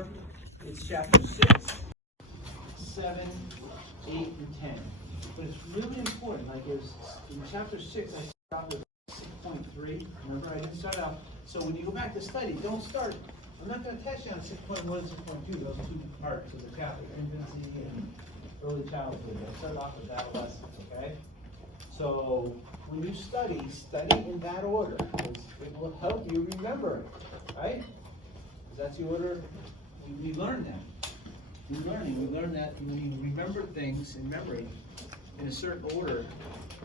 remember, it's chapter 6, 7, 8, and 10. But it's really important, like it's in chapter 6, I start with 6.3. Remember, I didn't start out. So when you go back to study, don't start. I'm not going to test you on 6.1 and 6.2. Those are two parts of the chapter, infancy and early childhood. I start off with adolescence, okay? So when you study in that order, because it will help you remember it, right? Because that's the order we learn that. We learn that when you remember things in memory in a certain order,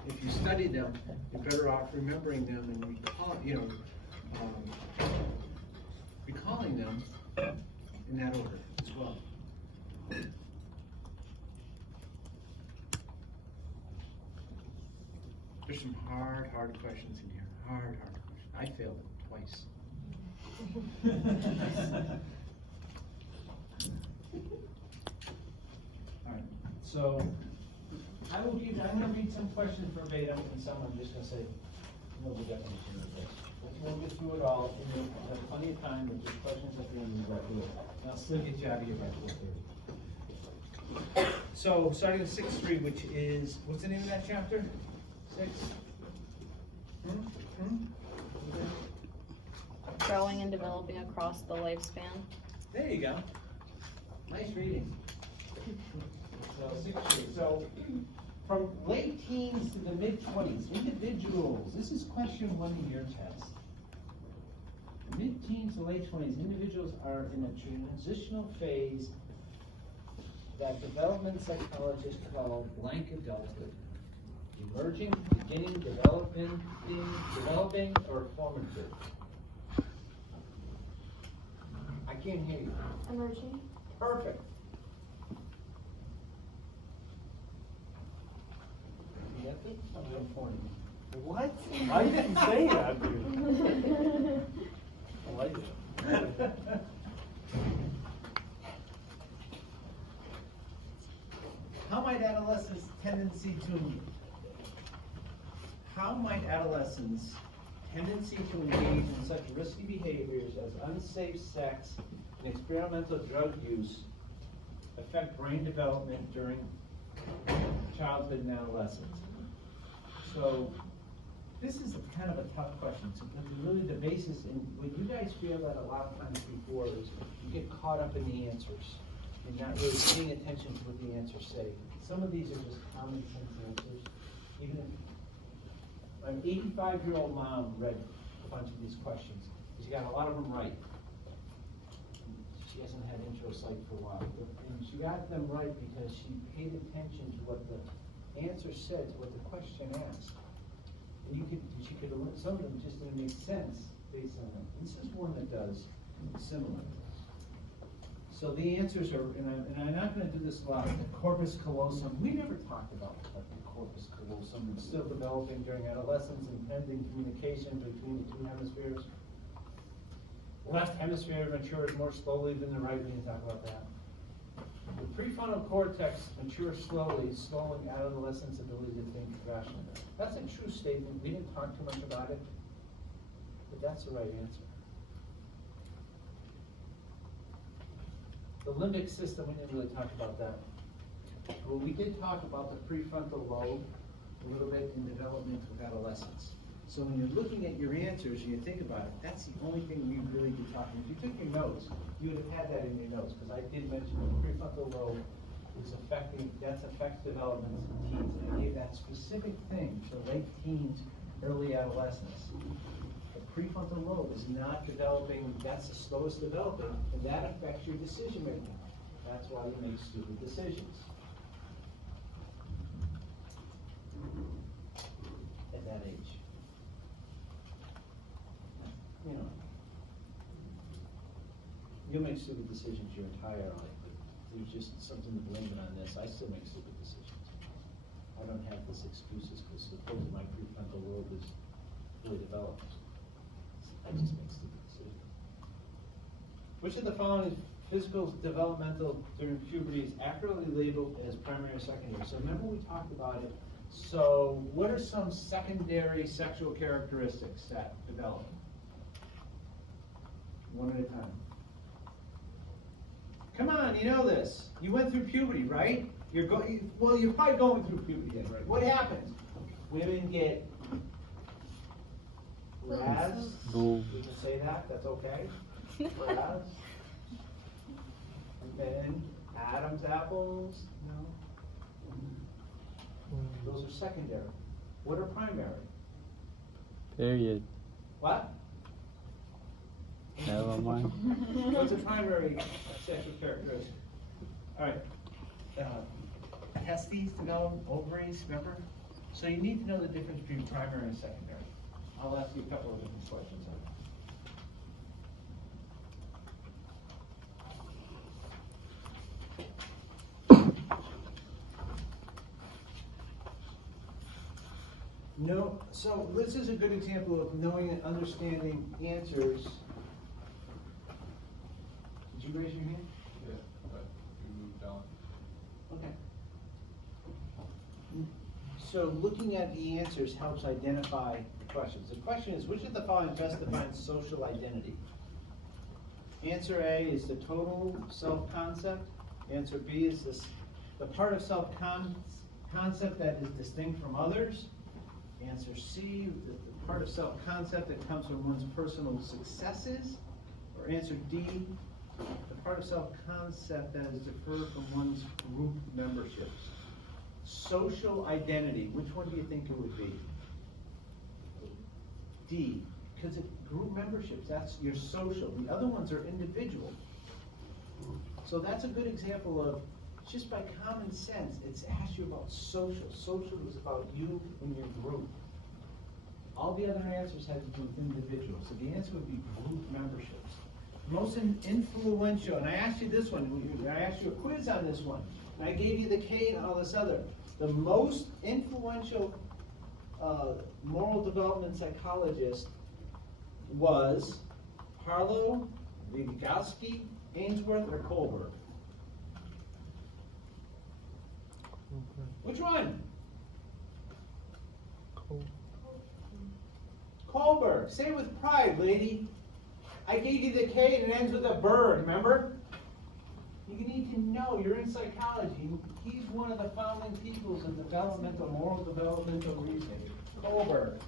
if you study them, you're better off remembering them and recalling them in that order as well. There's some hard questions in here. Hard questions. I failed it twice. All right. So I'm going to read some questions verbatim, and some I'm just going to say, no, the definition of this. We'll get through it all. And we'll have plenty of time, but just questions at the end of that do it. And I'll still get you out of here by 4:30. So starting with 6.3, which is, what's the name of that chapter? 6? Growing and developing across the lifespan. There you go. Nice reading. So 6.3. So from late teens to the mid-20s, individuals. This is question 1 in your test. Mid-teens to late 20s, individuals are in a transitional phase that development psychologists call blank adulthood. Emerging, beginning, developing, or formative. I can't hear you. Emerging. Perfect. What? I didn't say that, dude. I like it. How might adolescents' tendency to engage in such risky behaviors as unsafe sex and experimental drug use affect brain development during childhood and adolescence? So this is kind of a tough question. So really the basis in what you guys feel that a lot of times before is you get caught up in the answers and not really paying attention to what the answers say. Some of these are just common sense answers. Even if an 85-year-old mom read a bunch of these questions, she got a lot of them right. She hasn't had intro psych for a while. And she got them right because she paid attention to what the answer said, to what the question asked. And some of them just didn't make sense based on that. This is one that does similar. So the answers are, and I'm not going to do this a lot, the corpus callosum. We never talked about the corpus callosum. It's still developing during adolescence and pending communication between the two hemispheres. The left hemisphere matures more slowly than the right. We didn't talk about that. The prefrontal cortex matures slowly, slowing adolescents' ability to think rationally. That's a true statement. We didn't talk too much about it, but that's the right answer. The limbic system, we didn't really talk about that. Well, we did talk about the prefrontal lobe a little bit in development with adolescents. So when you're looking at your answers and you think about it, that's the only thing we really be talking. If you took your notes, you would have had that in your notes, because I did mention the prefrontal lobe affects development in teens. And I gave that specific thing for late teens, early adolescence. The prefrontal lobe is not developing, that's the slowest developing, and that affects your decision making. That's why you make stupid decisions. At that age. You know, you'll make stupid decisions your entire life, but there's just something to blame it on this. I still make stupid decisions. I don't have this excuses because supposedly my prefrontal lobe is really developed. I just make stupid decisions. Which of the following physical developmental during puberty is accurately labeled as primary or secondary? So remember we talked about it. So what are some secondary sexual characteristics that develop? One at a time. Come on, you know this. You went through puberty, right? You're you're probably going through puberty then, right? What happens? Women get Raz. Boo. We can say that, that's okay. Raz. And then Adam's apples, no. Those are secondary. What are primary? Period. What? Never mind. What's a primary sexual characteristic? All right. Testes to know, ovaries, remember? So you need to know the difference between primary and secondary. I'll ask you a couple of different questions on it. No, so this is a good example of knowing and understanding answers. Did you raise your hand? Yeah, but you moved down. Okay. So looking at the answers helps identify the questions. The question is, which of the following best defines social identity? Answer A is the total self-concept. Answer B is the part of self-concept that is distinct from others. Answer C, the part of self-concept that comes from one's personal successes. Or answer D, the part of self-concept that is deferred from one's group memberships. Social identity, which one do you think it would be? D, because group memberships, that's your social. The other ones are individual. So that's a good example of, just by common sense, it's asked you about social. Social is about you and your group. All the other answers had to do with individuals. So the answer would be group memberships. Most influential, and I asked you this one, I asked you a quiz on this one, and I gave you the K and all this other. The most influential moral development psychologist was Harlow, Vygotsky, Ainsworth, or Kohlberg? Which one? Kohlberg. Say it with pride, lady. I gave you the K and it ends with a bird, remember? You need to know, you're in psychology. He's one of the founding peoples in developmental, moral developmental reasoning. Kohlberg.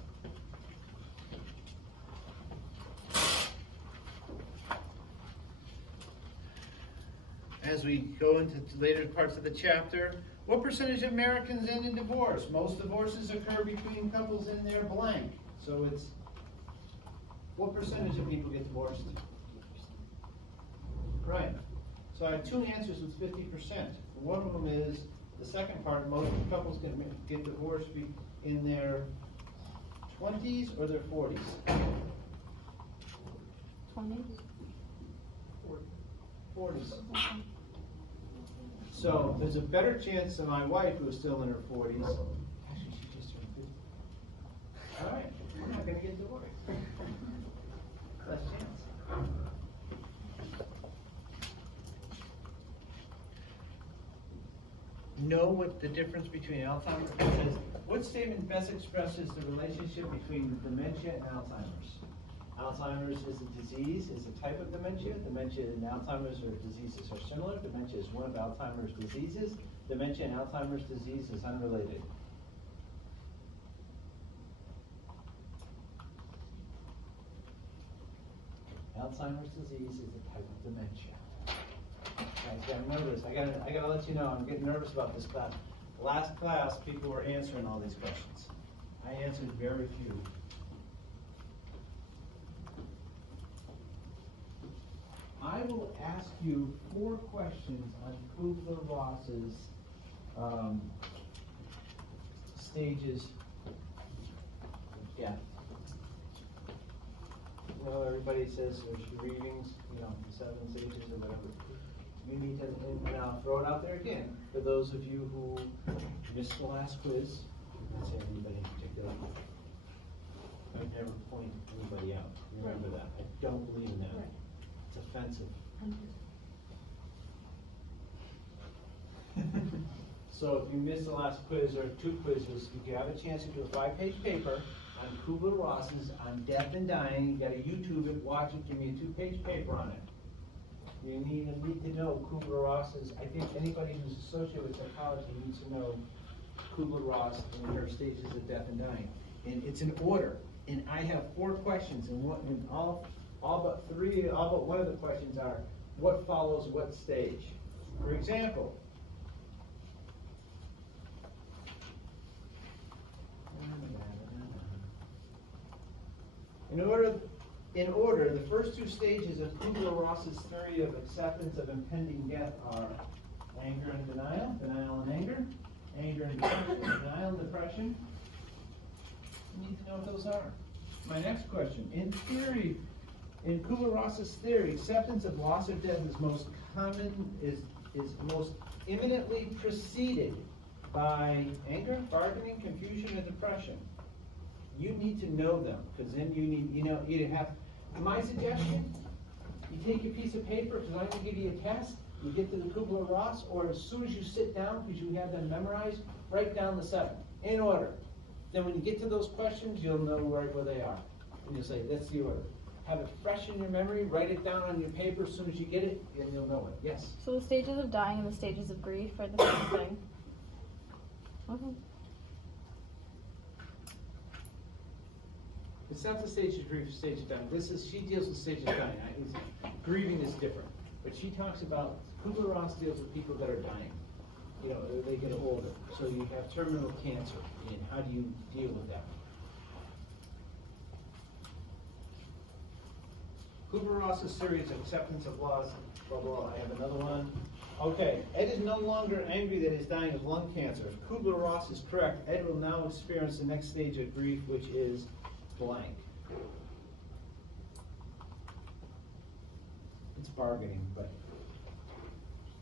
As we go into later parts of the chapter, what percentage of Americans end in divorce? Most divorces occur between couples in their blank. So it's, what percentage of people get divorced? Right. So I have two answers with 50%. One of them is, the second part, most couples can get divorced in their 20s or their 40s. 20? 40s. So there's a better chance than my wife, who is still in her 40s. Actually, she just turned 50. All right, we're not going to get divorced. Less chance. Know what the difference between Alzheimer's is. What statement best expresses the relationship between dementia and Alzheimer's? Alzheimer's is a disease, is a type of dementia. Dementia and Alzheimer's diseases are similar. Dementia is one of Alzheimer's diseases. Dementia and Alzheimer's disease is unrelated. Alzheimer's disease is a type of dementia. Guys, gotta remember this. I gotta let you know, I'm getting nervous about this class. Last class, people were answering all these questions. I answered very few. I will ask you 4 questions on Kubler-Ross's stages of death. You know, everybody says there's readings, you know, the 7 stages or whatever. You need to, and I'll throw it out there again, for those of you who missed the last quiz, I didn't say anybody in particular. I never point anybody out, remember that, I don't believe in that. Right. It's offensive. So if you missed the last quiz or 2 quizzes, if you have a chance to do a 5-page paper on Kubler-Ross's on death and dying, you gotta YouTube it, watch it, give me a 2-page paper on it. You need to know Kubler-Ross's, I think anybody who's associated with psychology needs to know Kubler-Ross and her stages of death and dying. And it's in order, and I have 4 questions, and all but one of the questions are, what follows what stage? For example, in order, the first 2 stages of Kubler-Ross's theory of acceptance of impending death are anger and denial, denial and anger, anger and depression, denial and depression. You need to know what those are. My next question, in theory, in Kubler-Ross's theory, acceptance of loss or death is most imminently preceded by anger, bargaining, confusion, and depression. You need to know them, because then you have, my suggestion, you take your piece of paper, because I'm going to give you a test, you get to the Kubler-Ross, or as soon as you sit down, because you have them memorized, write down the 7, in order. Then when you get to those questions, you'll know right where they are. And you'll say, that's the order. Have it fresh in your memory, write it down on your paper as soon as you get it, and you'll know it. Yes? So the stages of dying and the stages of grief are the same thing? Okay. It's not the stage of grief, the stage of dying. She deals with stage of dying. Grieving is different. But she talks about, Kubler-Ross deals with people that are dying. You know, they get older. So you have terminal cancer, and how do you deal with that? Kubler-Ross's theory of acceptance of loss, blah, blah, I have another one. Okay, Ed is no longer angry that he's dying of lung cancer. If Kubler-Ross is correct, Ed will now experience the next stage of grief, which is blank. It's bargaining, but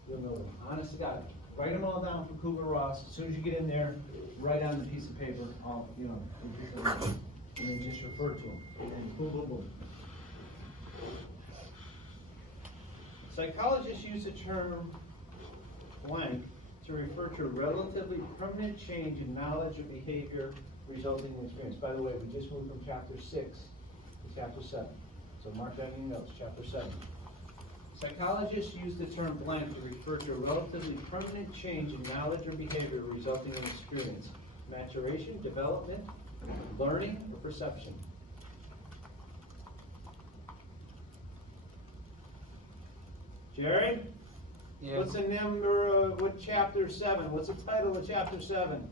you'll know them. Honest to God, write them all down for Kubler-Ross. As soon as you get in there, write on the piece of paper, and then just refer to them. And boom, boom, boom. Psychologists use the term blank to refer to a relatively permanent change in knowledge or behavior resulting in experience. By the way, we just moved from chapter 6 to chapter 7. So mark that in your notes, chapter 7. Psychologists use the term blank to refer to a relatively permanent change in knowledge or behavior resulting in experience. Maturation, development, learning, or perception. Jared? Yeah. What's the number, what chapter 7? What's the title of chapter 7?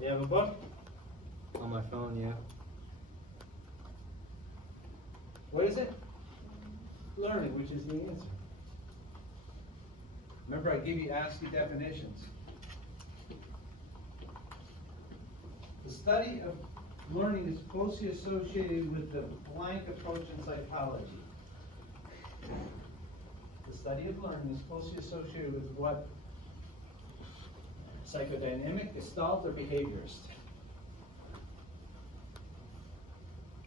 You have a book? On my phone, yeah. What is it? Learning, which is the answer. Remember, I asked you definitions. The study of learning is closely associated with the blank approach in psychology. The study of learning is closely associated with what? Psychodynamic, Gestalt, or behaviorist?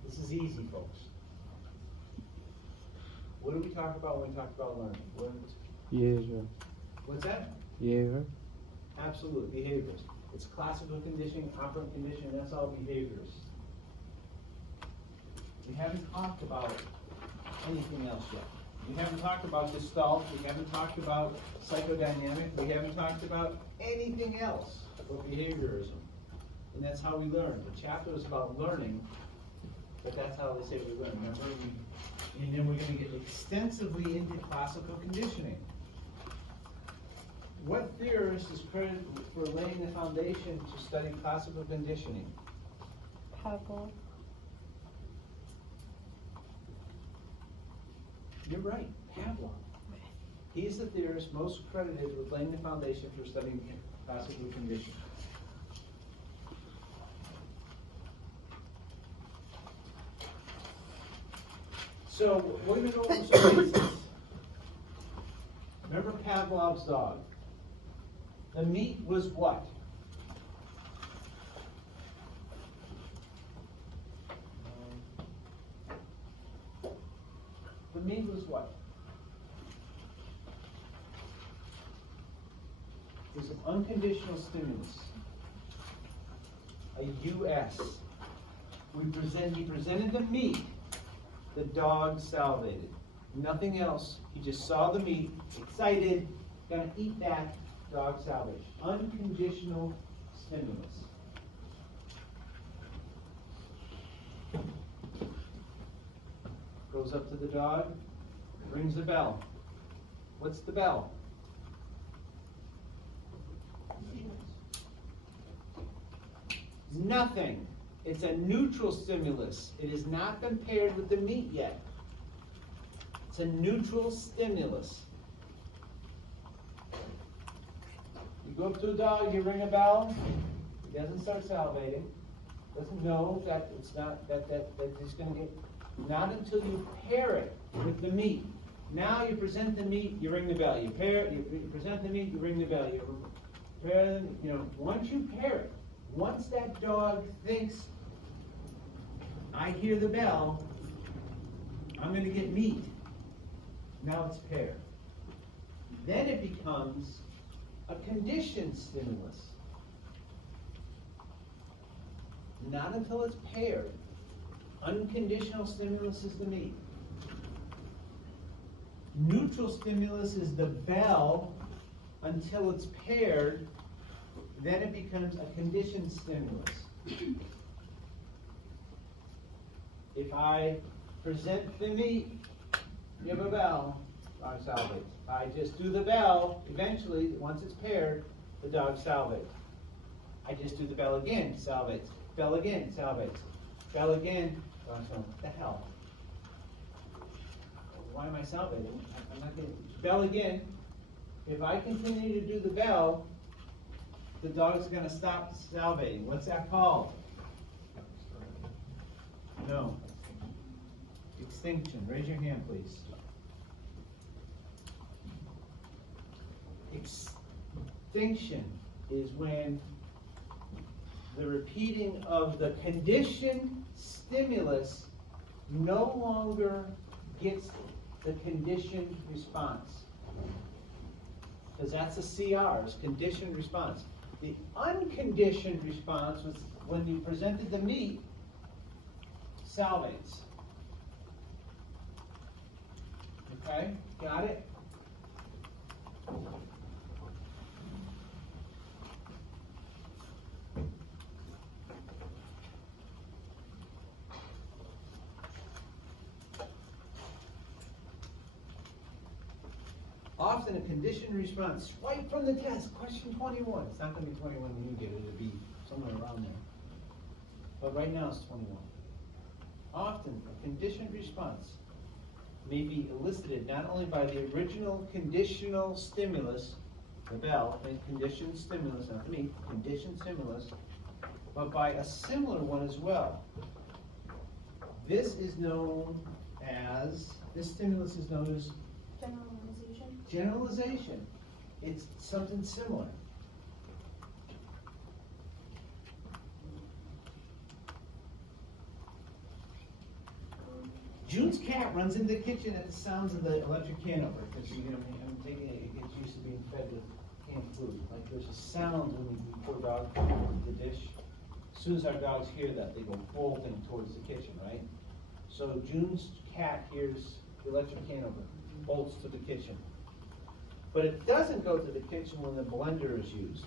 This is easy, folks. What do we talk about when we talk about learning? Behavior. What's that? Behavior. Absolute behaviors. It's classical conditioning, operant conditioning, that's all behaviors. We haven't talked about anything else yet. We haven't talked about Gestalt, we haven't talked about psychodynamic, we haven't talked about anything else but behaviorism. And that's how we learn. The chapter is about learning, but that's how they say we learn. Remember, and then we're going to get extensively into classical conditioning. What theorist is credited for laying the foundation to study classical conditioning? Pavlov. You're right, Pavlov. He's the theorist most credited with laying the foundation for studying classical conditioning. So we're going to go over some basics. Remember Pavlov's dog? The meat was what? The meat was what? It was an unconditional stimulus. A US. He presented the meat the dog salivated. Nothing else. He just saw the meat, excited, gonna eat that, dog salivated. Unconditional stimulus. Goes up to the dog, rings the bell. What's the bell? Nothing. It's a neutral stimulus. It has not been paired with the meat yet. It's a neutral stimulus. You go up to a dog, you ring a bell, he doesn't start salivating, doesn't know that it's not, that he's gonna get, not until you pair it with the meat. Now you present the meat, you ring the bell. You pair it, you present the meat, you ring the bell. You pair them, once you pair it, once that dog thinks, I hear the bell, I'm gonna get meat. Now it's paired. Then it becomes a conditioned stimulus. Not until it's paired. Unconditional stimulus is the meat. Neutral stimulus is the bell until it's paired. Then it becomes a conditioned stimulus. If I present the meat, give a bell, dog salivates. I just do the bell, eventually, once it's paired, the dog salivates. I just do the bell again, salivates. Bell again, salivates. Bell again, dog salivates. What the hell? Why am I salivating? I'm not getting, bell again. If I continue to do the bell, the dog's gonna stop salivating. What's that called? No. Extinction. Raise your hand, please. Extinction is when the repeating of the conditioned stimulus no longer gets the conditioned response. Because that's a CR, it's conditioned response. The unconditioned response was when you presented the meat, salivates. Okay, got it? Often a conditioned response, right from the test, question 21. It's not going to be 21 when you get it, it'll be somewhere around there. But right now it's 21. Often a conditioned response may be elicited not only by the original conditional stimulus, the bell, and conditioned stimulus, not the meat, conditioned stimulus, but by a similar one as well. This is known as, this stimulus is known as generalization. It's something similar. June's cat runs into the kitchen at the sounds of the electric can opener because I'm taking it gets used to being fed with canned food. Like there's a sound when we pour dog food into the dish. As soon as our dogs hear that, they go bolting towards the kitchen, right? So June's cat hears the electric can opener, bolts to the kitchen. But it doesn't go to the kitchen when the blender is used.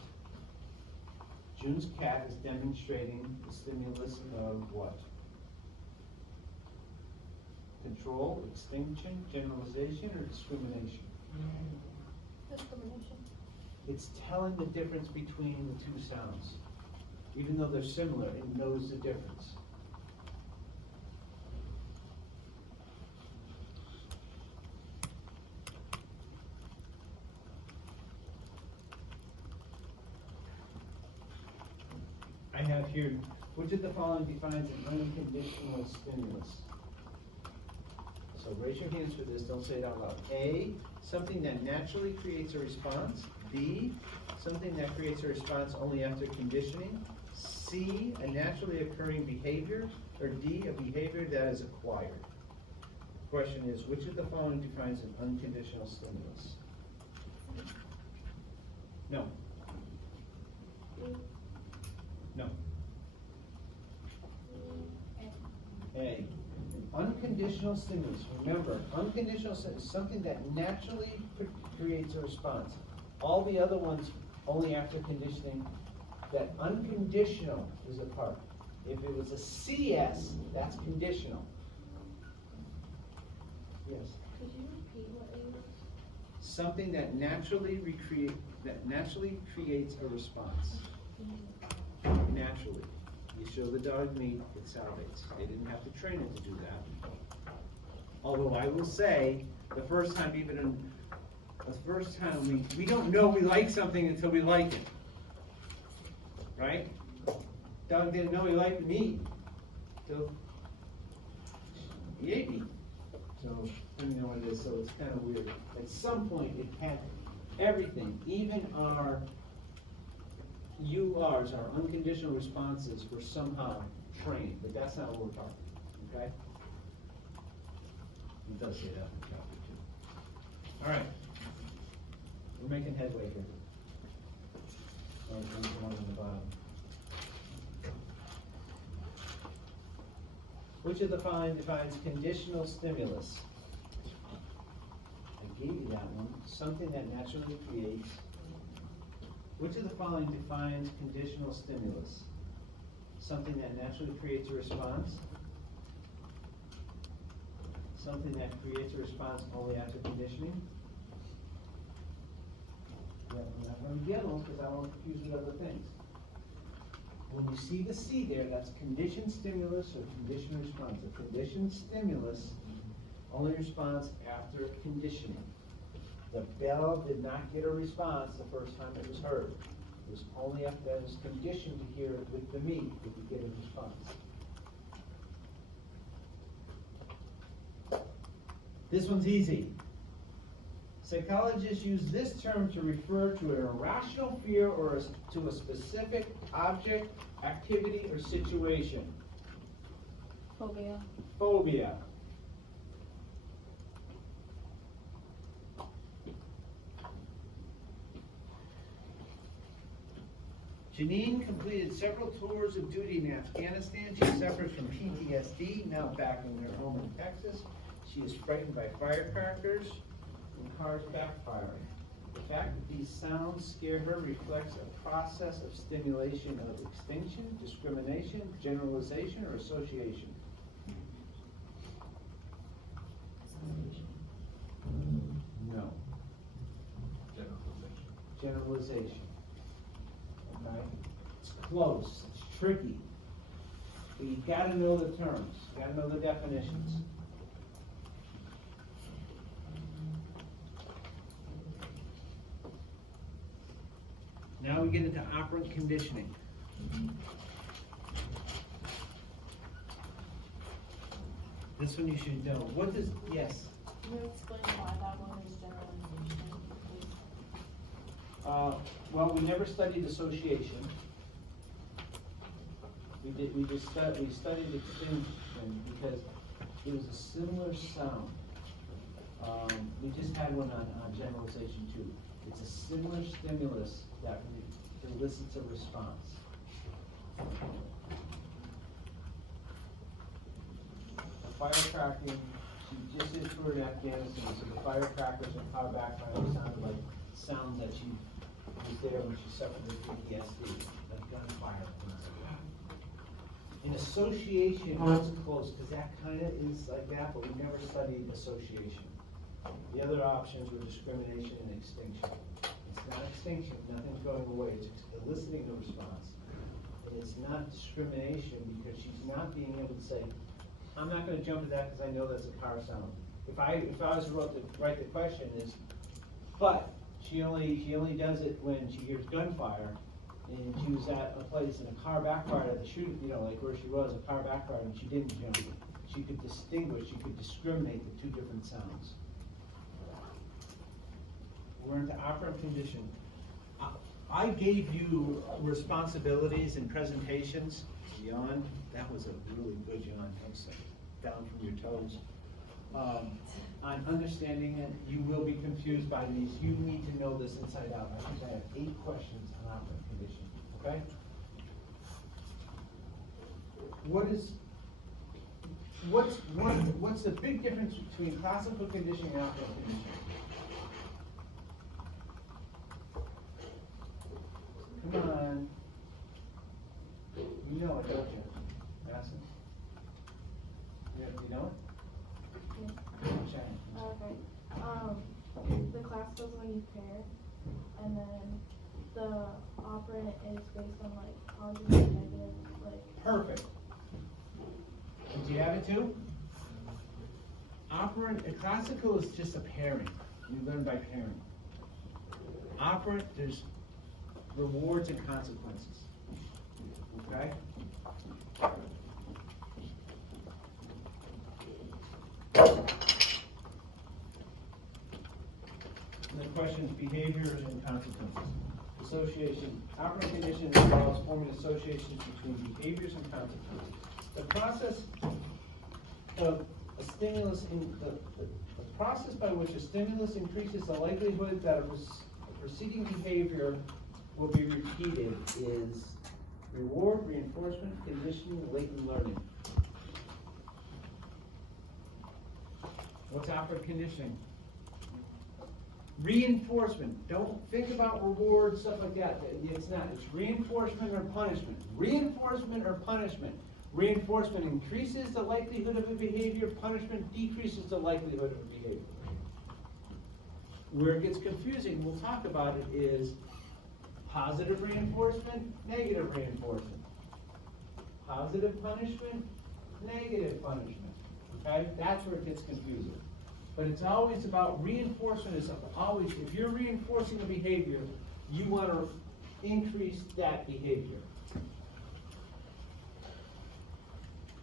June's cat is demonstrating the stimulus of what? Control, extinction, generalization, or discrimination? Discrimination. It's telling the difference between the two sounds. Even though they're similar, it knows the difference. I have here, which of the following defines an unconditional stimulus? So raise your hands for this, don't say it out loud. A, something that naturally creates a response. B, something that creates a response only after conditioning. C, a naturally occurring behavior. Or D, a behavior that is acquired. The question is, which of the following defines an unconditional stimulus? No. No. A. Unconditional stimulus, remember, unconditional stimulus is something that naturally creates a response. All the other ones, only after conditioning, that unconditional is a part. If it was a CS, that's conditional. Yes? Could you repeat what you? Something that naturally creates a response. Naturally. You show the dog meat, it salivates. They didn't have to train it to do that. Although I will say, the first time we don't know we like something until we like it. Right? Dog didn't know he liked the meat till he ate meat. So, you know what it is, so it's kind of weird. At some point, it had everything, even our URs, our unconditional responses, were somehow trained, but that's not what we're talking, okay? It does say that in chapter 2. All right. We're making headway here. Oh, there's one on the bottom. Which of the following defines conditional stimulus? I gave you that one. Something that naturally creates. Which of the following defines conditional stimulus? Something that naturally creates a response. Something that creates a response only after conditioning. Yeah, I'm not going to get them because I won't confuse with other things. When you see the C there, that's conditioned stimulus or conditioned response. A conditioned stimulus only responds after conditioning. The bell did not get a response the first time it was heard. It was only after it was conditioned to hear it with the meat that you get a response. This one's easy. Psychologists use this term to refer to an irrational fear or to a specific object, activity, or situation. Phobia. Phobia. Janine completed several tours of duty in Afghanistan. She suffers from PTSD, now back in her home in Texas. She is frightened by firecrackers and cars backfiring. The fact that these sounds scare her reflects a process of stimulation of extinction, discrimination, generalization, or association. No. Generalization. Generalization. Okay? It's close, it's tricky. But you gotta know the terms, you gotta know the definitions. Now we get into operant conditioning. This one you should know. What does, yes? Can you explain why that one is generalization, please? Well, we never studied association. We studied extinction because it was a similar sound. We just had one on generalization too. It's a similar stimulus that elicits a response. The firecracking, she just did tour in Afghanistan, so the firecrackers and car backfire sounded like sound that she was there when she suffered with PTSD, like gunfire. In association, it's close, because that kind of is like that, but we never studied association. The other options were discrimination and extinction. It's not extinction, nothing's going away, it's eliciting a response. And it's not discrimination because she's not being able to say, I'm not gonna jump to that because I know that's a car sound. If I was to write the question is, but she only does it when she hears gunfire, and she was at a place and a car backfired at the shooting, like where she was, a car backfired and she didn't jump. She could distinguish, she could discriminate the two different sounds. We're into operant condition. I gave you responsibilities and presentations. Yawn, that was a really good yawn. That was down from your toes. On understanding it, you will be confused by these. You need to know this inside out. I think I have 8 questions on operant condition, okay? What is what's the big difference between classical conditioning and operant conditioning? Come on. You know it, don't you? Madison? Yeah, you know it? Shine. Okay, the classical is when you pair, and then the operant is based on like positive and negative, like. Perfect. And do you have it too? Operant, classical is just a pairing. You learn by pairing. Operant, there's rewards and consequences. Okay? And the question is behaviors and consequences. Association. Operant condition involves forming associations between behaviors and consequences. The process of a stimulus the process by which a stimulus increases the likelihood that a preceding behavior will be repeated is reward, reinforcement, conditioning, latent learning. What's operant conditioning? Reinforcement. Don't think about rewards, stuff like that. It's not. It's reinforcement or punishment. Reinforcement or punishment. Reinforcement increases the likelihood of a behavior. Punishment decreases the likelihood of a behavior. Where it gets confusing, we'll talk about it, is positive reinforcement, negative reinforcement. Positive punishment, negative punishment. Okay? That's where it gets confusing. But it's always about reinforcement is always, if you're reinforcing a behavior, you want to increase that behavior.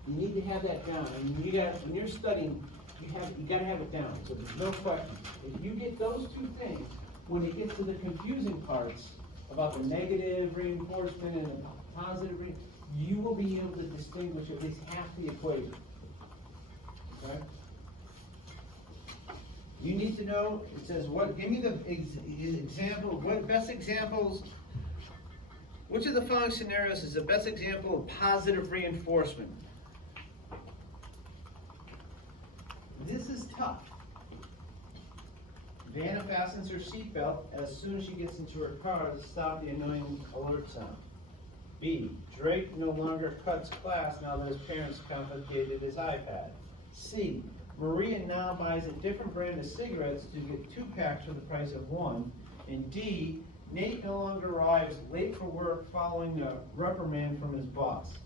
You need to have that down. And when you're studying, you gotta have it down. So there's no question. If you get those two things, when it gets to the confusing parts about the negative reinforcement and the positive you will be able to distinguish at least half the equation. Okay? You need to know, it says, give me the example, best examples, which of the following scenarios is the best example of positive reinforcement? This is tough. Vanna fastens her seatbelt as soon as she gets into her car to stop the annoying alert sound. B, Drake no longer cuts class now that his parents confiscated his iPad. C, Maria now buys a different brand of cigarettes to get 2 packs for the price of 1. And D, Nate no longer arrives late for work following a reprimand from his boss.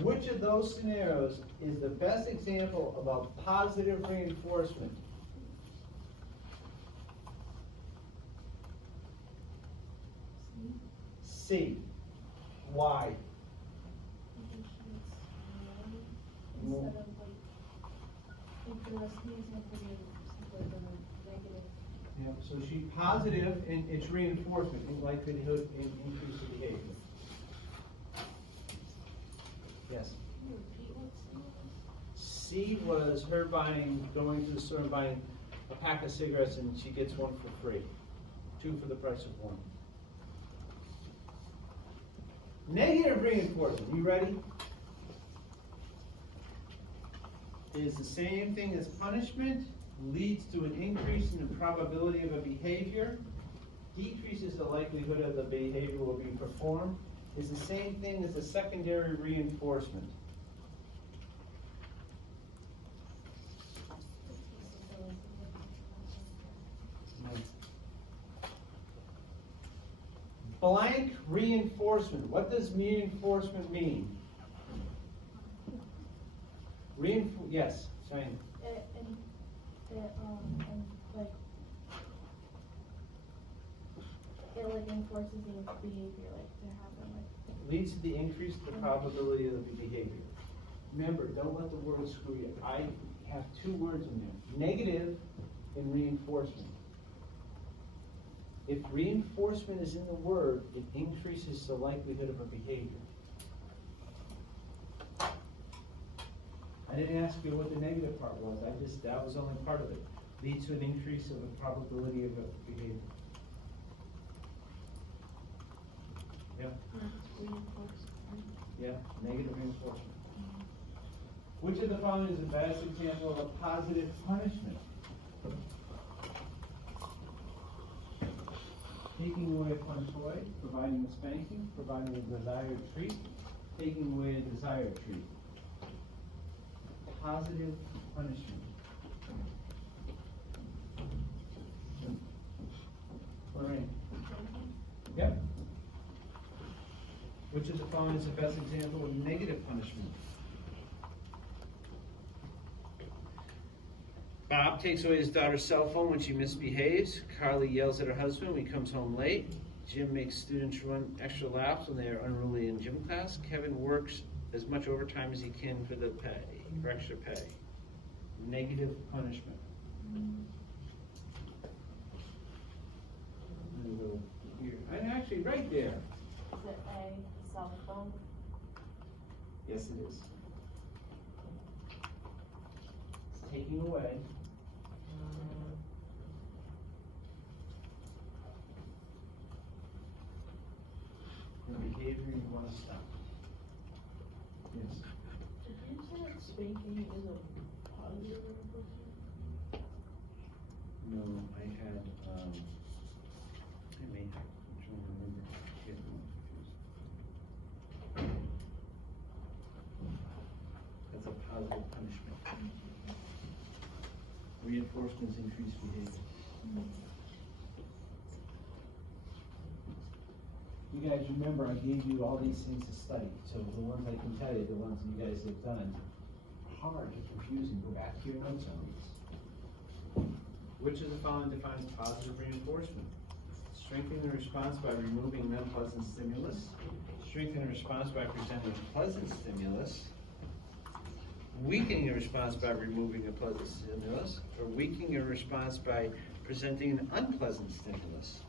Which of those scenarios is the best example of a positive reinforcement? C. Why? Instead of like, if the rest of the example is like a negative. Yeah, so she positive and it's reinforcement in likelihood and increase of behavior. Yes. Can you repeat what C was her going to the store and buying a pack of cigarettes and she gets 1 for free. 2 for the price of 1. Negative reinforcement, you ready? Is the same thing as punishment, leads to an increase in the probability of a behavior, decreases the likelihood of the behavior will be performed, is the same thing as a secondary reinforcement. Blank reinforcement. What does reinforcement mean? Yes, Cheyenne. It like enforces the behavior like to happen like. Leads to the increase of the probability of the behavior. Remember, don't let the words screw you. I have 2 words in there. Negative and reinforcement. If reinforcement is in the word, it increases the likelihood of a behavior. I didn't ask you what the negative part was. That was only part of it. Leads to an increase of the probability of a behavior. Yeah. Yeah, negative reinforcement. Which of the following is the best example of a positive punishment? Taking away a fun toy, providing a spanking, providing a desired treat, taking away a desired treat. Positive punishment. Lorraine? Yep. Which of the following is the best example of negative punishment? Bob takes away his daughter's cell phone when she misbehaves. Carly yells at her husband when he comes home late. Jim makes students run extra laps when they are unruly in gym class. Kevin works as much overtime as he can for extra pay. Negative punishment. I'm gonna go here. And actually, right there. Is it A, cell phone? Yes, it is. It's taking away. The behavior you want to stop. Yes. Did you say that spanking is a positive reinforcement? No, I had, I may have, I'm trying to remember. Get them confused. That's a positive punishment. Reinforcements increase behavior. You guys remember I gave you all these things to study, so the ones I can tell you, the ones you guys have done, hard and confusing, go back to your notes on these. Which of the following defines positive reinforcement? Strengthening the response by removing an unpleasant stimulus, strengthening the response by presenting a pleasant stimulus, weakening a response by removing a pleasant stimulus, or weakening a response by presenting an unpleasant stimulus.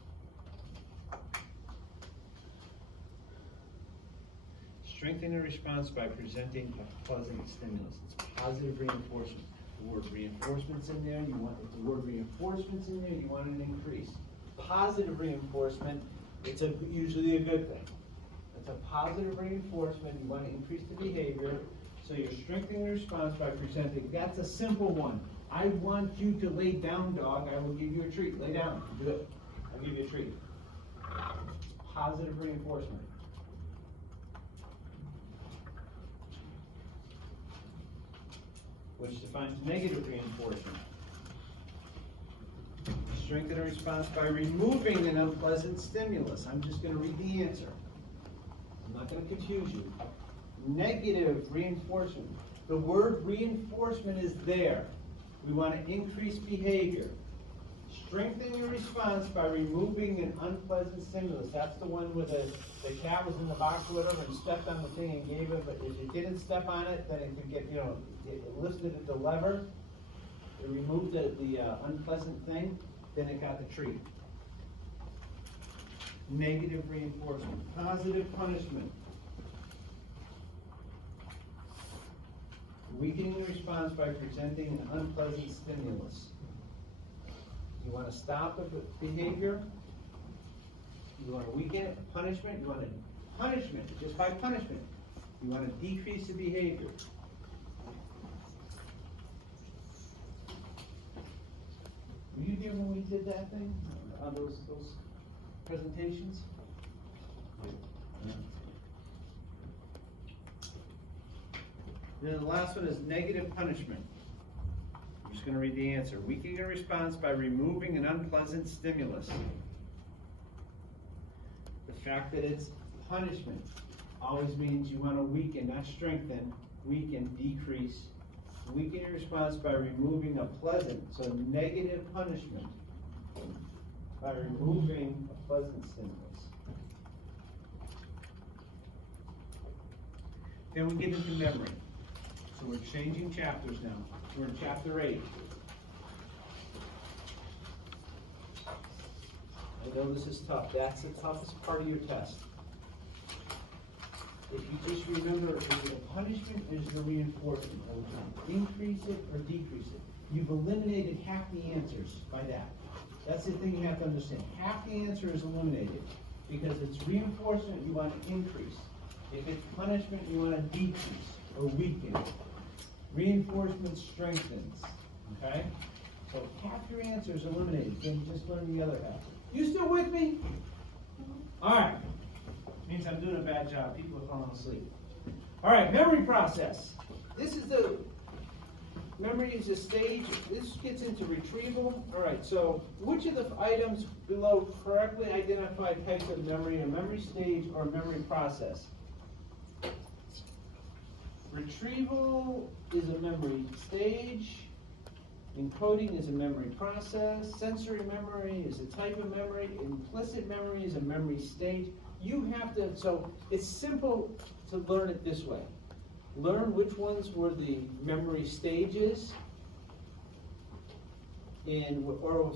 Strengthening a response by presenting a pleasant stimulus. It's positive reinforcement. The word reinforcement's in there, you want, if the word reinforcement's in there, you want an increase. Positive reinforcement, it's usually a good thing. It's a positive reinforcement, you want to increase the behavior, so you're strengthening the response by presenting. That's a simple one. I want you to lay down, dog, I will give you a treat. Lay down, good. I'll give you a treat. Positive reinforcement. Which defines negative reinforcement. Strengthen a response by removing an unpleasant stimulus. I'm just going to read the answer. I'm not going to confuse you. Negative reinforcement. The word reinforcement is there. We want to increase behavior. Strengthen your response by removing an unpleasant stimulus. That's the one where the cat was in the box or whatever and stepped on the thing and gave it, but if you didn't step on it, then it could get, it lifted at the lever, it removed the unpleasant thing, then it got the treat. Negative reinforcement. Positive punishment. Weakening the response by presenting an unpleasant stimulus. You want to stop the behavior? You want to weaken it? Punishment? You want to punishment, just by punishment. You want to decrease the behavior. Were you here when we did that thing? Those presentations? Yeah. Then the last one is negative punishment. I'm just going to read the answer. Weakening a response by removing an unpleasant stimulus. The fact that it's punishment always means you want to weaken, not strengthen, weaken, decrease. Weaken your response by removing a pleasant, so negative punishment, by removing a pleasant stimulus. Then we get into memory. So we're changing chapters now. We're in chapter 8. I know this is tough. That's the toughest part of your test. If you just remember, is it a punishment or is it a reinforcement? Increase it or decrease it. You've eliminated half the answers by that. That's the thing you have to understand. Half the answer is eliminated. Because it's reinforcement, you want to increase. If it's punishment, you want to decrease or weaken. Reinforcement strengthens, okay? So half your answer is eliminated, then you just learn the other half. You still with me? All right. Means I'm doing a bad job. People are falling asleep. All right, memory process. This is the, memory is a stage. This gets into retrieval. All right, so which of the items below correctly identify types of memory, a memory stage or memory process? Retrieval is a memory stage. Encoding is a memory process. Sensory memory is a type of memory. Implicit memory is a memory stage. You have to, so it's simple to learn it this way. Learn which ones were the memory stages, and or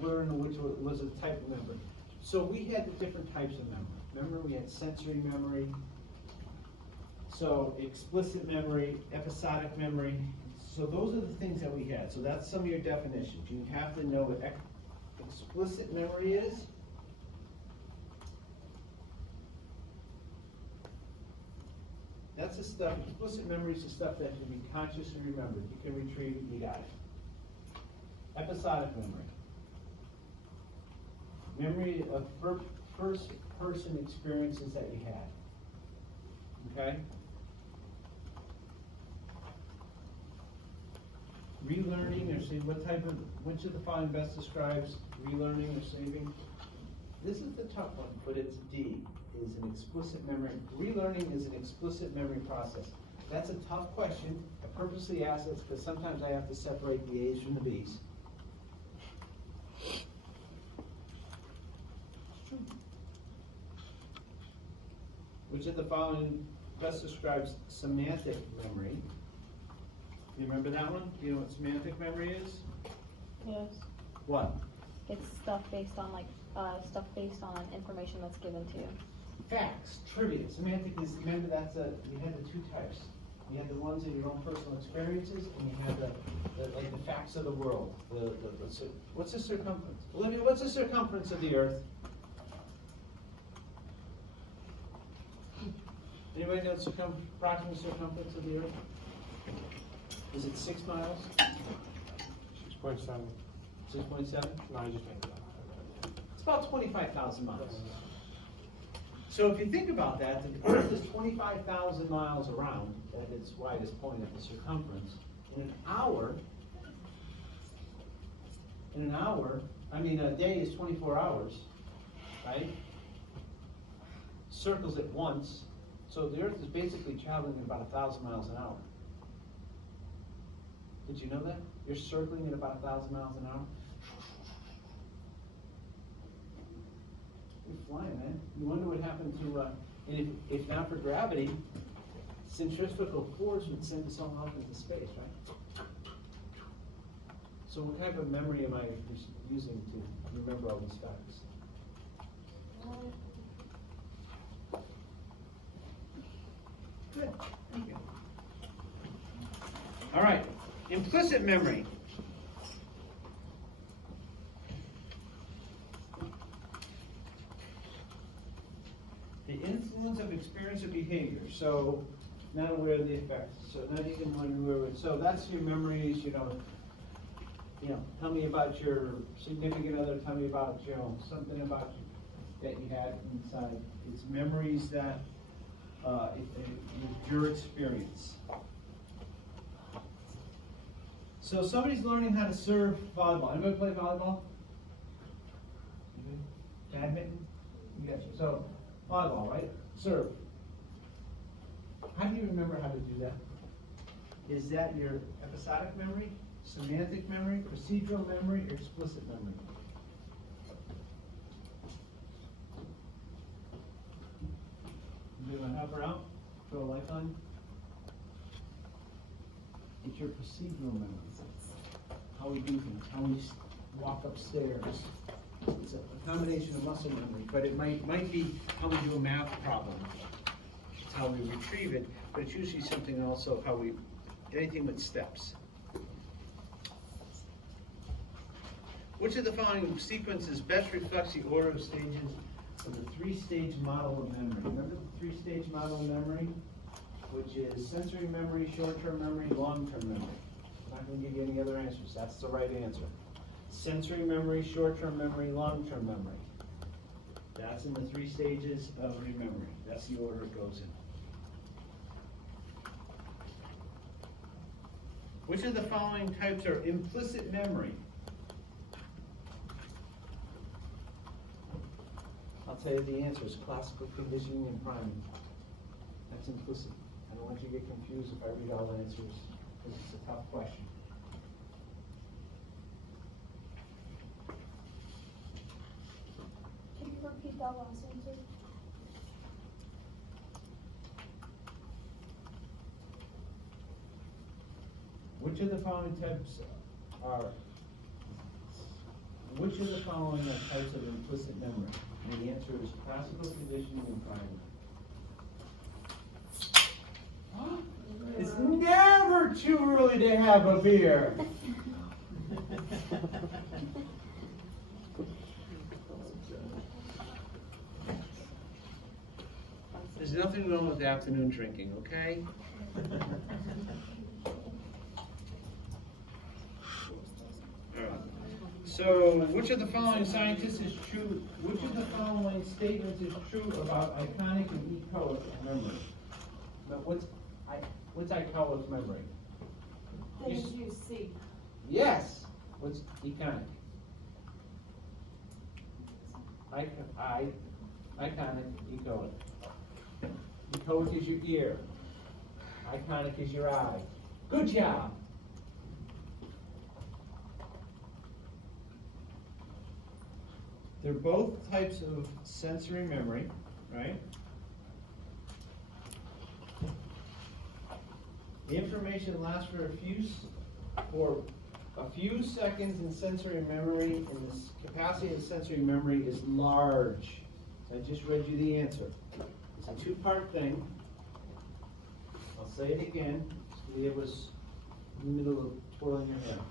learn which was a type of memory. So we had the different types of memory. Remember, we had sensory memory, so explicit memory, episodic memory. So those are the things that we had. So that's some of your definitions. You have to know what explicit memory is. That's the stuff, explicit memory is the stuff that can be consciously remembered. You can retrieve it, you got it. Episodic memory. Memory of first person experiences that you had. Okay? Relearning or saving, which of the following best describes relearning or saving? This is the tough one, but it's D, is an explicit memory. Relearning is an explicit memory process. That's a tough question. I purposely ask this because sometimes I have to separate the A's from the B's. Which of the following best describes semantic memory? You remember that one? Do you know what semantic memory is? Yes. What? It's stuff based on information that's given to you. Facts, trivia. Semantic is, remember you had the two types. You had the ones in your own personal experiences, and you had the facts of the world. What's the circumference? Olivia, what's the circumference of the Earth? Anybody know the approximate circumference of the Earth? Is it 6 miles? 6.7. 6.7? No, I just made it up. It's about 25,000 miles. So if you think about that, the Earth is 25,000 miles around at its widest point at the circumference. In an hour, a day is 24 hours, right? Circles it once. So the Earth is basically traveling at about 1,000 miles an hour. Did you know that? You're circling at about 1,000 miles an hour. You're flying, man. You wonder what happened to, and if not for gravity, centrifugal force would send us all off into space, right? So what type of memory am I using to remember all these facts? Good, thank you. All right, implicit memory. The influence of experience or behavior. So, not aware of the effects. So, not even aware of it. So, that's your memories. Tell me about your significant other. Tell me about something about you that you had inside. It's memories that it's your experience. So, somebody's learning how to serve volleyball. Anybody play volleyball? Badminton? Yes. So. Volleyball, right? Serve. How do you remember how to do that? Is that your episodic memory, semantic memory, procedural memory, or explicit memory? Anybody want to help her out? Throw a light on? It's your procedural memory. How we do things, how we walk upstairs. It's a combination of muscle memory, but it might be how we do a math problem. It's how we retrieve it, but it's usually something also how we, anything with steps. Which of the following sequences best reflects the order of stages of the 3-stage model of memory? Remember the 3-stage model of memory? which is sensory memory, short-term memory, long-term memory. I'm not gonna give you any other answers, that's the right answer. Sensory memory, short-term memory, long-term memory. That's in the 3 stages of remembering. That's the order it goes in. Which of the following types are implicit memory? I'll tell you the answer is classical conditioning and priming. That's implicit. I don't want you to get confused if I read all the answers, because it's a tough question. Can you repeat that last answer? Which of the following types are, which of the following are types of implicit memory? And the answer is classical conditioning and priming. It's never too early to have a beer. There's nothing wrong with afternoon drinking, okay? So, which of the following scientists is true, which of the following statements is true about iconic and echoic memory? Now, what's echoic memory? Things you see. Yes. What's iconic? Iconic, echoic. Echoic is your ear. Iconic is your eye. Good job. They're both types of sensory memory, right? The information lasts for a few seconds in sensory memory, and the capacity of sensory memory is large. I just read you the answer. It's a 2-part thing. I'll say it again. It was in the middle of twirling your hair.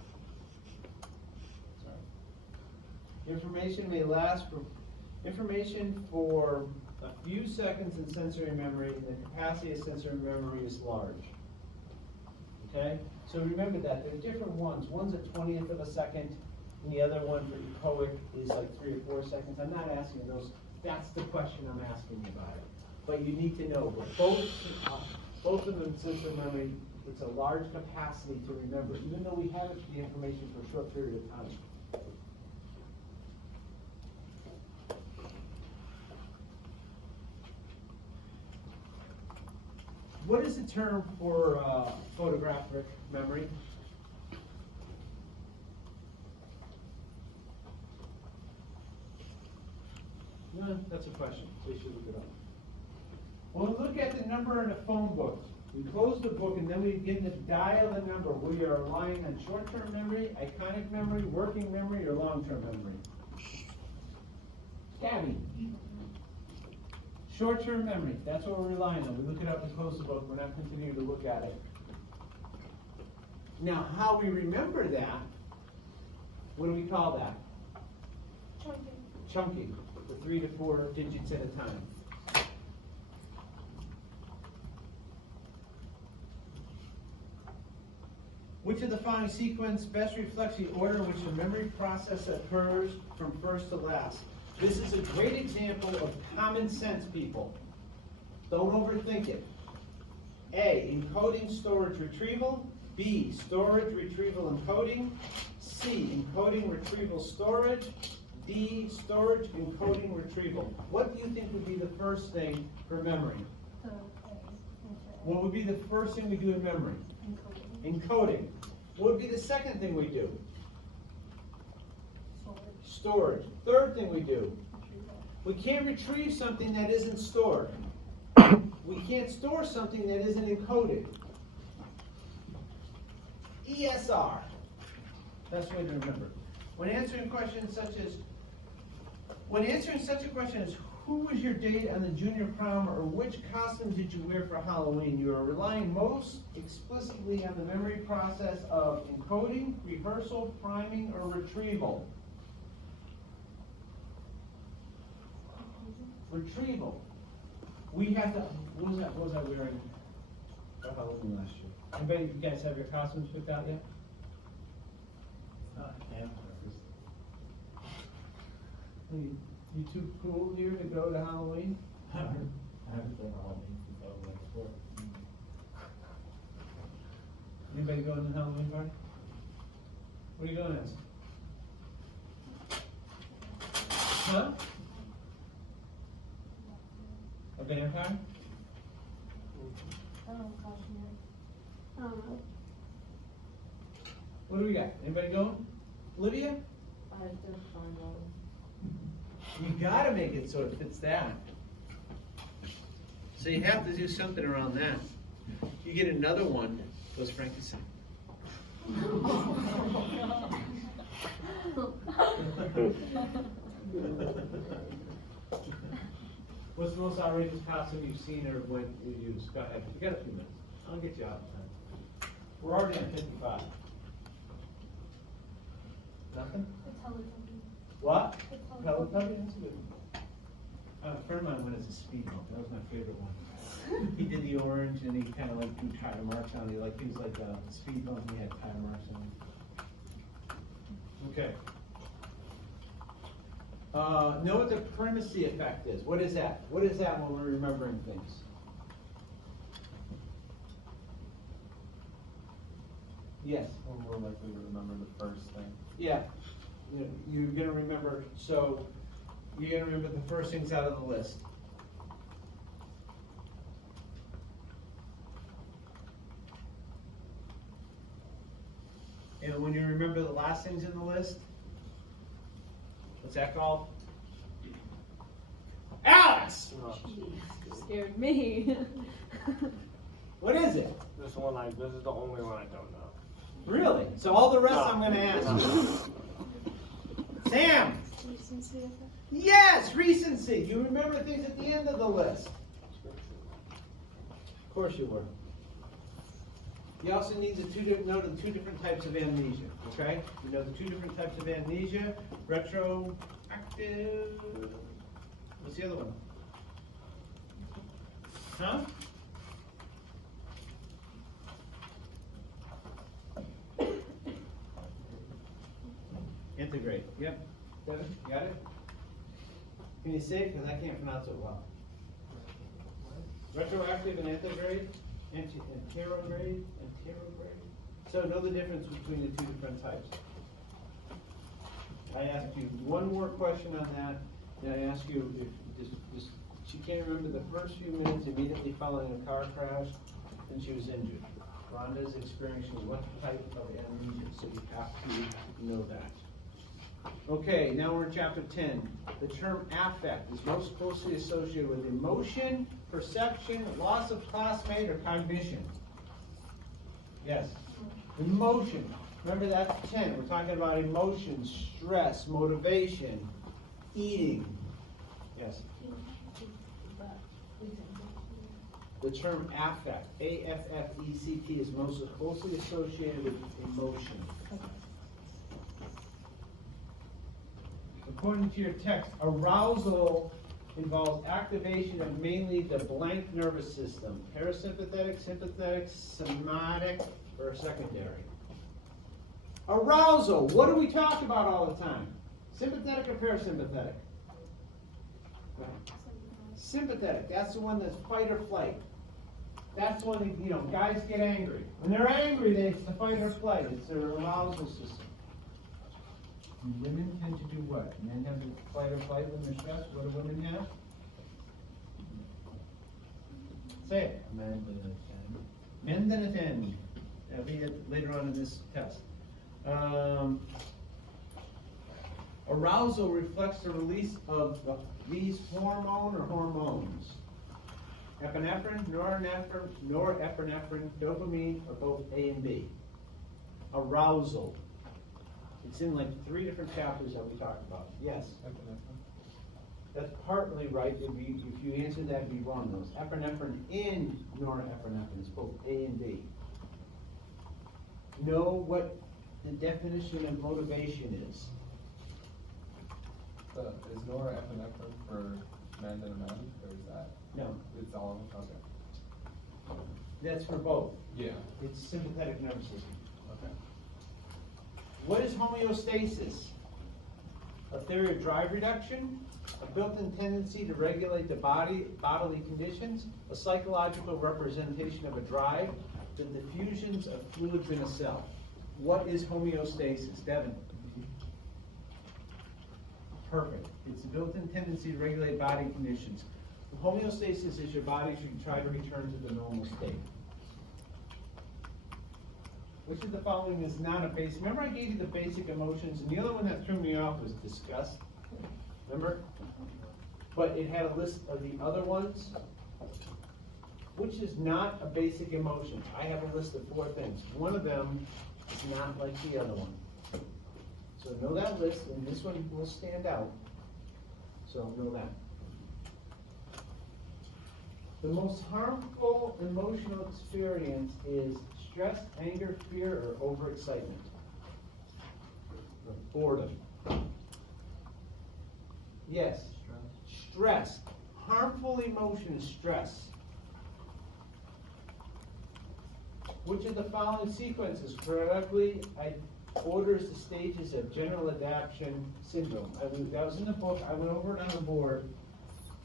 Information may last for a few seconds in sensory memory, and the capacity of sensory memory is large. Okay? So remember that. There are different ones. One's a 20th of a second, and the other one for echoic is like 3 or 4 seconds. I'm not asking those. That's the question I'm asking you about it. But you need to know, but both of them sensory memory, it's a large capacity to remember, even though we have the information for a short period of time. What is the term for photographic memory? No, that's a question. So you should look it up. When we look at the number in a phone book, we close the book and then we begin to dial the number. We are relying on short-term memory, iconic memory, working memory, or long-term memory. Gabby. Short-term memory, that's what we're relying on. We look it up and close the book. We're not continuing to look at it. Now, how we remember that, what do we call that? Chunking. Chunking, for 3 to 4 digits at a time. Which of the following sequence best reflects the order in which the memory process occurs from first to last? This is a great example of common sense, people. Don't overthink it. A, encoding, storage, retrieval. B, storage, retrieval, encoding. C, encoding, retrieval, storage. D, storage, encoding, retrieval. What do you think would be the first thing for memory? What would be the first thing we do in memory? Encoding. What would be the second thing we do? Storage. Third thing we do. We can't retrieve something that isn't stored. We can't store something that isn't encoded. ESR. Best way to remember. When answering questions such as, such a question as who was your date on the junior prom or which costume did you wear for Halloween, you are relying most explicitly on the memory process of encoding, rehearsal, priming, or retrieval. Retrieval. We have to, what was I wearing? for Halloween last year. Anybody, you guys have your costumes picked out yet? You too cool here to go to Halloween? I haven't done Halloween since I was like 4. Anybody going to the Halloween party? What are you going as? Huh? A vampire? I don't know, cautionary. I don't know. What do we got? Anybody going? Olivia? I have to find out. You gotta make it so it fits that. So you have to do something around that. You get another one, goes Frankenstein. What's the most outrageous costume you've seen or when you used? Go ahead, you got a few minutes. I'll get you out in time. We're already at 55. Nothing? The Teletubby. What? The Teletubby, Teletubby. that's a good one. A friend of mine went as a speed bump, that was my favorite one. He did the orange and he kinda like drew tire marks on it, like he was like a speed bump, and he had tire marks on it. Okay. Know what the primacy effect is. What is that? What is that when we're remembering things? Yes. We're more likely to remember the first thing. Yeah. You're gonna remember, so you're gonna remember the first things out of the list. And when you remember the last things in the list, what's that called? Alex! Scared me. What is it? This is the only one I don't know. Really? So all the rest I'm gonna ask you. Sam! Recency effect. Yes, recency. You remember things at the end of the list. Of course you were. You also need to know the 2 different types of amnesia, okay? You know the 2 different types of amnesia, retroactive, what's the other one? Huh? Integrate, yep. Devin, you got it? Can you say it? Because I can't pronounce it well. Retroactive and antegrade? Anterograde? Anterograde? So know the difference between the 2 different types. I asked you one more question on that, and I asked you if she can't remember the first few minutes immediately following a car crash, and she was injured. Rhonda's experiencing what type of amnesia, so you have to know that. Okay, now we're in chapter 10. The term affect is most closely associated with emotion, perception, loss of classmate, or cognition. Yes. Emotion. Remember that's 10. We're talking about emotion, stress, motivation, eating. Yes. The term affect, A-F-F-E-C-T, is most closely associated with emotion. According to your text, arousal involves activation of mainly the blank nervous system, parasympathetic, sympathetic, somatic, or secondary. Arousal, what do we talk about all the time? Sympathetic or parasympathetic? Sympathetic, that's the one that's fight or flight. That's when, guys get angry. When they're angry, it's the fight or flight. It's their arousal system. And women tend to do what? Men have the fight or flight when they're stressed. What do women have? Say it. Men than a 10. Men than a 10. That'll be it later on in this test. Arousal reflects the release of these hormone or hormones. Epinephrine, norepinephrine, dopamine are both A and B. Arousal. It's in like 3 different chapters that we talked about. Yes? That's partly right. If you answer that, it'd be wrong. Those epinephrine and norepinephrine is both A and B. Know what the definition of motivation is. Is norepinephrine for men and men, or is that? No. It's all, okay. That's for both. Yeah. It's sympathetic nervous system. Okay. What is homeostasis? A theory of drive reduction, a built-in tendency to regulate the bodily conditions, a psychological representation of a drive, the diffusions of fluids in a cell. What is homeostasis? Devin? Perfect. It's a built-in tendency to regulate body conditions. Homeostasis is your body should try to return to the normal state. Which of the following is not a basic? Remember I gave you the basic emotions, and the other one that threw me off was disgust. Remember? But it had a list of the other ones. Which is not a basic emotion? I have a list of 4 things. One of them is not like the other one. So know that list, and this one will stand out. So know that. The most harmful emotional experience is stress, anger, fear, or overexcitement. Or boredom. Yes. Stress. Harmful emotion is stress. Which of the following sequences correctly orders the stages of general adaptation syndrome? That was in the book. I went over it on the board.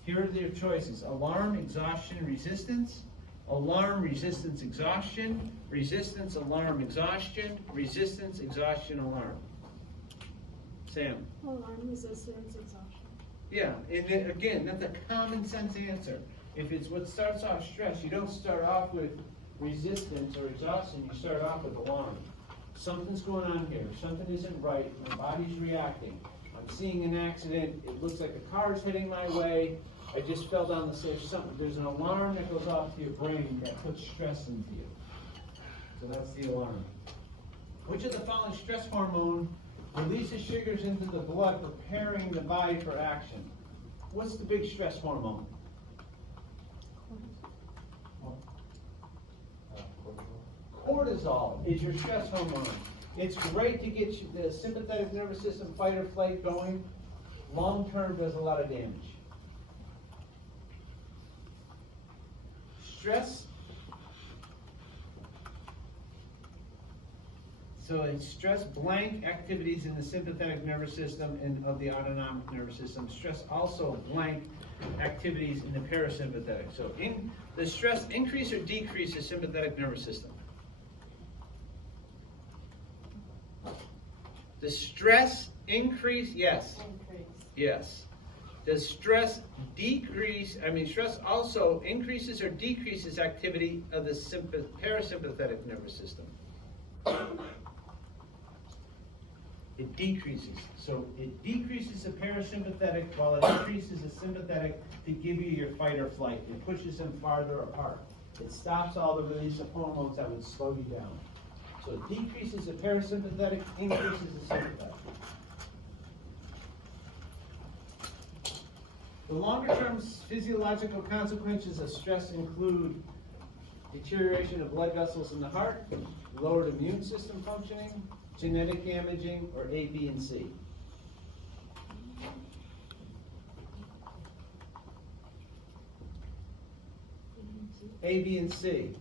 Here are their choices: alarm, exhaustion, resistance, alarm, resistance, exhaustion, resistance, alarm, exhaustion, resistance, exhaustion, alarm. Sam? Alarm resistance exhaustion. Yeah, and then, again, that's a common sense answer. If it's what starts off stress, you don't start off with resistance or exhaustion, you start off with alarm. Something's going on here, something isn't right, my body's reacting. I'm seeing an accident, it looks like a car is heading my way, I just fell down the stairs, there's an alarm that goes off to your brain that puts stress into you. So that's the alarm. Which of the following stress hormone releases sugars into the blood, preparing the body for action? What's the big stress hormone? Cortisol is your stress hormone. It's great to get the sympathetic nervous system fight or flight going. Long term does a lot of damage. Stress. So it's stress blank activities in the sympathetic nervous system and of the autonomic nervous system. Stress also blank activities in the parasympathetic. So the stress increase or decrease the sympathetic nervous system? Does stress increase? Yes. Increase. Yes. Does stress decrease, stress also increases or decreases activity of the parasympathetic nervous system? It decreases. So it decreases the parasympathetic while it increases the sympathetic to give you your fight or flight. It pushes them farther apart. It stops all the release of hormones that would slow you down. So it decreases the parasympathetic, increases the sympathetic. The longer-term physiological consequences of stress include deterioration of blood vessels in the heart, lowered immune system functioning, genetic damaging, or A, B, and C. A, B, and C.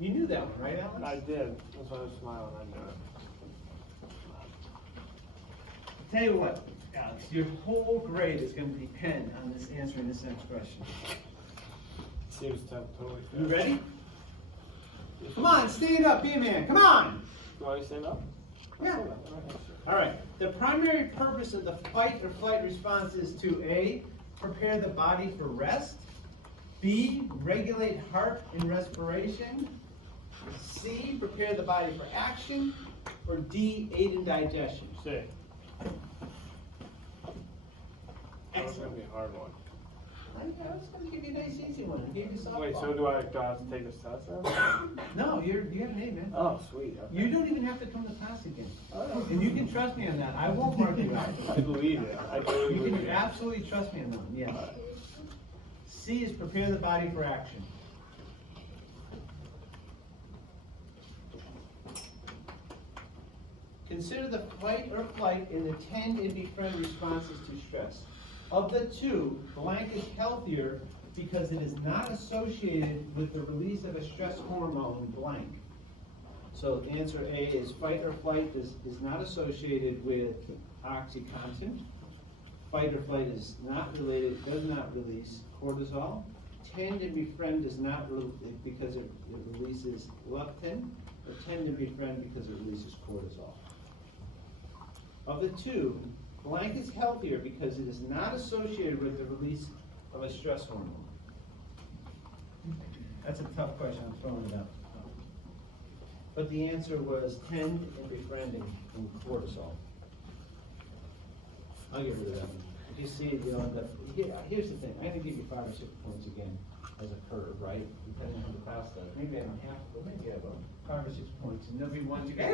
You knew that one, right, Alex? I did. That's why I was smiling. I knew it. Tell you what, Alex, your whole grade is going to depend on this answering this next question. Seems totally fair. You ready? Come on, stand up, be a man. Come on. Do I stand up? Yeah. All right. The primary purpose of the fight or flight response is to A, prepare the body for rest, B, regulate heart and respiration, C, prepare the body for action, or D, aid in digestion. See. That was Excellent. going to be a hard one. I was going to give you a nice easy one. I gave you softball. Wait, so do I have to take this test then? No, you have an A, man. Oh, sweet. Okay. You don't even have to come to class again. Oh. And you can trust me on that. I won't mark you out. I believe it. I totally You believe can it. absolutely trust me on that one, yes. C is prepare the body for action. Consider the fight or flight and the tend and befriend responses to stress. Of the two, blank is healthier because it is not associated with the release of a stress hormone blank. So answer A is fight or flight is not associated with OxyContin. Fight or flight is not related, does not release cortisol. Tend and befriend is not because it releases leptin, or tend and befriend because it releases cortisol. Of the two, blank is healthier because it is not associated with the release of a stress hormone. That's a tough question, I'm throwing it out. But the answer was tend and befriending and cortisol. I'll get rid of that one. If you see it, you'll end up, here's the thing, I'm gonna give you 5 or 6 points again as a curve, right? Depending on how the class does. Maybe I don't have to, but maybe I will. 5 or 6 points, and there'll be ones you go,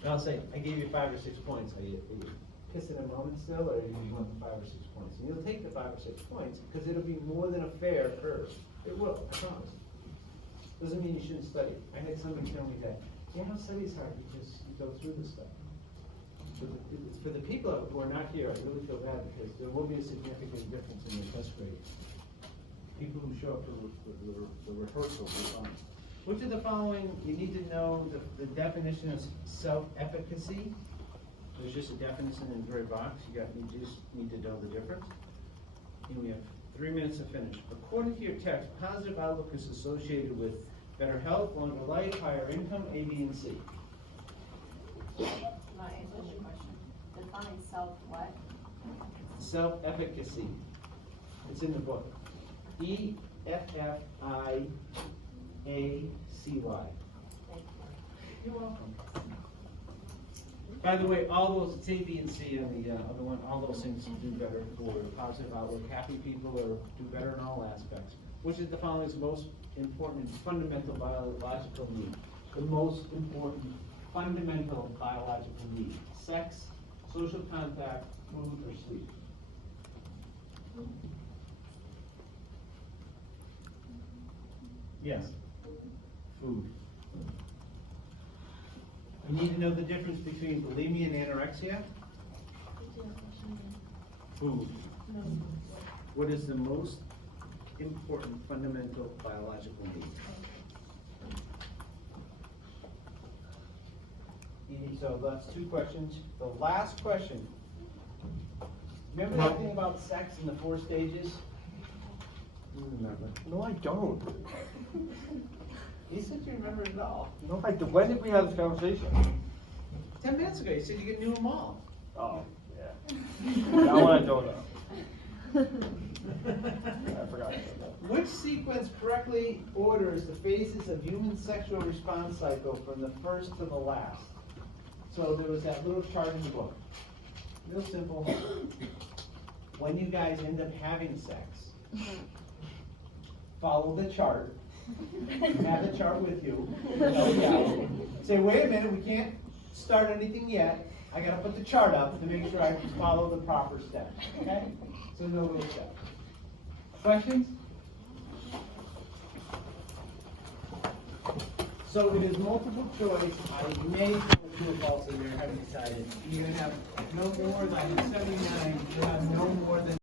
and I'll say, I gave you 5 or 6 points. Are you kissing a moment still, or do you want the 5 or 6 points? And you'll take the 5 or 6 points, because it'll be more than a fair curve. It will, I promise. Doesn't mean you shouldn't study. I had somebody tell me that, yeah, study's hard because you go through this stuff. For the people who are not here, I really feel bad because there will be a significant difference in your test grade. People who show up for the rehearsal will be fine. Which of the following, you need to know the definition of self-efficacy. There's just a definition in the gray box. You just need to know the difference. And we have 3 minutes to finish. According to your text, positive outlook is associated with better health, longer life, higher income, A, B, and C. My answer your question. Define self what? Self-efficacy. It's in the book. EFFIACY. You're welcome. By the way, all those, it's A, B, and C on the other one, all those things do better for positive outlook. Happy people do better in all aspects. Which is the following is most important fundamental biological need? The most important fundamental biological need: sex, social contact, food, or sleep. Yes. Food. You need to know the difference between bulimia and anorexia. Food. What is the most important fundamental biological need? So that's 2 questions. The last question. Remember that thing about sex in the 4 stages? You remember. No, I don't. You said you remember it all. No, I don't. When did we have this conversation? 10 minutes ago, you said you knew them all. Oh, yeah. That one I don't know. I forgot. Which sequence correctly orders the phases of human sexual response cycle from the first to the last? So there was that little chart in the book. Real simple. When you guys end up having sex, follow the chart. Have the chart with you. Say, wait a minute, we can't start anything yet. I gotta put the chart up to make sure I follow the proper steps. Okay? So no little steps. Questions? So it is multiple choice. I may do a false in there, I haven't decided. You're gonna have no more than 79, you have no more than